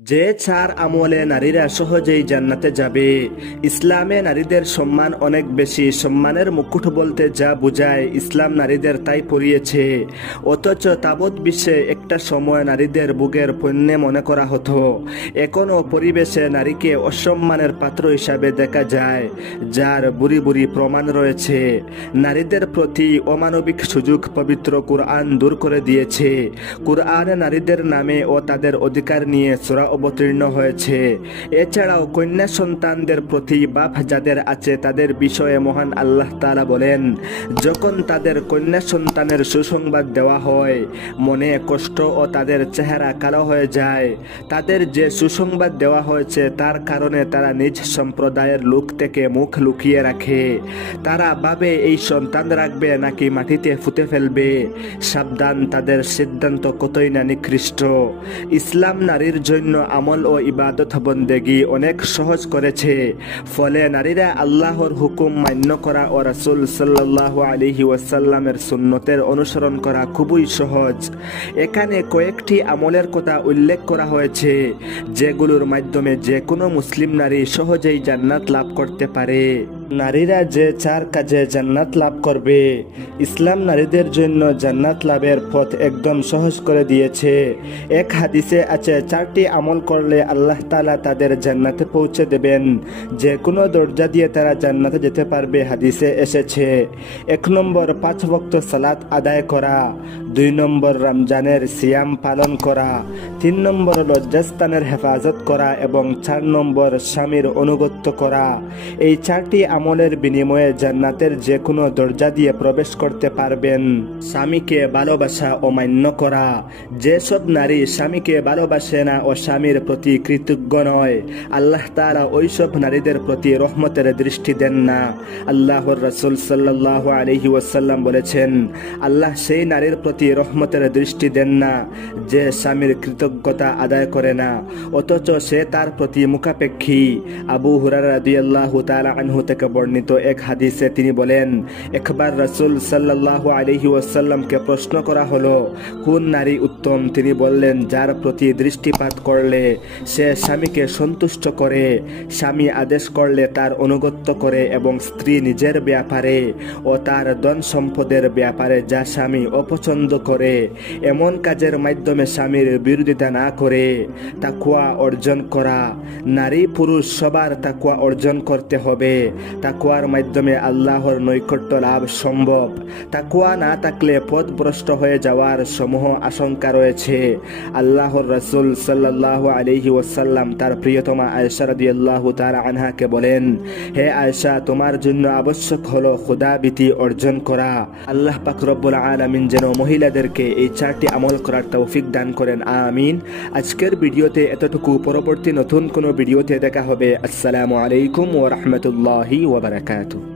যে চার আমলে নারীরা সহজেই জান্নাতে যাবে। ইসলামে নারীদের সম্মান অনেক বেশি। সম্মানের মুকুট বলতে যা বোঝায় ইসলাম নারীদের তাই পরিয়েছে। অথচ তাবৎ বিশ্বে একটা সময় নারীদের বুকের পণ্যে মনে করা হতো। এখনও পরিবেশে নারীকে অসম্মানের পাত্র হিসাবে দেখা যায়, যার বুড়ি বুড়ি প্রমাণ রয়েছে। নারীদের প্রতি অমানবিক সুযোগ পবিত্র কুরআন দূর করে দিয়েছে। কুরআনে নারীদের নামে ও তাদের অধিকার নিয়ে সূরা অবতীর্ণ হয়েছে। এছাড়াও কন্যা সন্তানদের প্রতি বাপ যাদের আছে তাদের বিষয়ে মহান আল্লাহ তাআলা বলেন, যখন তাদের কন্যা সন্তানের সুসংবাদ দেওয়া হয় মনে কষ্ট ও তাদের চেহারা কালো হয়ে যায়। তাদের যে সুসংবাদ দেওয়া হয়েছে তার কারণে তারা নিজ সম্প্রদায়ের লোক থেকে মুখ লুকিয়ে রাখে। তারা ভাবে এই সন্তান রাখবে নাকি মাটিতে ফুতে ফেলবে। সাবধান, তাদের সিদ্ধান্ত কতই না নিকৃষ্ট। ইসলাম নারীর জন্য আমল ও ইবাদত বন্দেগী অনেক সহজ করেছে। ফলে নারীরা আল্লাহর হুকুম মান্য করা ও রাসূল সাল্লাল্লাহু আলাইহি ওয়াসাল্লামের সুন্নতের অনুসরণ করা খুবই সহজ। এখানে কয়েকটি আমলের কথা উল্লেখ করা হয়েছে, যেগুলোর মাধ্যমে যে কোনো মুসলিম নারী সহজেই জান্নাত লাভ করতে পারে। নারীরা যে চার কাজে জান্নাত লাভ করবে। ইসলাম নারীদের জন্য জান্নাত লাভের পথ একদম সহজ করে দিয়েছে। এক হাদিসে আছে, চারটি আমল করলে আল্লাহ তাআলা তাদের জান্নাতে পৌঁছে দেবেন। যে কোনো দরজা দিয়ে তারা জান্নাতে যেতে পারবে। হাদিসে এসেছে, 1 নম্বর 5 ওয়াক্ত সালাত আদায় করা, 2 নম্বর রমজানের সিয়াম পালন করা, 3 নম্বর লজ্জাস্থানের হেফাজত করা এবং 4 নম্বর স্বামীর অনুগত্য করা। এই চারটি আমলের বিনিময়ে জান্নাতের যে কোনো দরজা দিয়ে প্রবেশ করতে পারবেন। স্বামীকে ভালোবাসা ও মান্য করা। যেসব নারী স্বামীকে ভালোবাসে না ও স্বামীর প্রতি কৃতজ্ঞ নয়, আল্লাহ তাআলা ওইসব নারীদের প্রতি রহমতের দৃষ্টি দেন না। আল্লাহর রাসূল সাল্লাল্লাহু আলাইহি ওয়াসাল্লাম বলেছেন, আল্লাহ সেই নারীর প্রতি রহমতের দৃষ্টি দেন না যে স্বামীর কৃতজ্ঞতা আদায় করে না, অথচ সে তার প্রতি মুখাপেক্ষী। আবু হুরায়রা রাদিয়াল্লাহু তাআলা আনহু থেকে বর্ণিত এক হাদিসে তিনি বলেন, একবার রাসূল সাল্লাল্লাহু আলাইহি ওয়াসাল্লামকে প্রশ্ন করা হলো, কোন নারী উত্তম? তিনি বললেন, যার প্রতি দৃষ্টিপাত করলে সে স্বামীকে সন্তুষ্ট করে, স্বামী আদেশ করলে তার অনুগত্য করে এবং স্ত্রী নিজের ব্যাপারে ও তার ধন সম্পদের ব্যাপারে যা স্বামী অপছন্দ করে এমন কাজের মাধ্যমে স্বামীর বিরোধিতা না করে। তাকওয়া অর্জন করা। নারী পুরুষ সবার তাকওয়া অর্জন করতে হবে। তাকওয়ার মাধ্যমে আল্লাহর নৈকট্য লাভ সম্ভব। তাকওয়া না থাকলে পথভ্রষ্ট হয়ে যাওয়ার সমূহ আশঙ্কা রয়েছে। আল্লাহর রাসূল সাল্লাল্লাহু আলাইহি ওয়াসাল্লাম তার প্রিয়তমা আয়েশা রাদিয়াল্লাহু তাআলা আনহাকে বলেন, হে আয়েশা, তোমার জন্য আবশ্যক হলো খোদাভীতি অর্জন করা। আল্লাহ পাক রব্বুল আলামিন যেন মহিলাদেরকে এই চারটি আমল করার তৌফিক দান করেন, আমিন। আজকের ভিডিওতে এতটুকু। পরবর্তী নতুন কোনো ভিডিওতে দেখা হবে। আসসালামু আলাইকুম ওয়া রাহমাতুল্লাহি ওয়া বারাকাতুহু।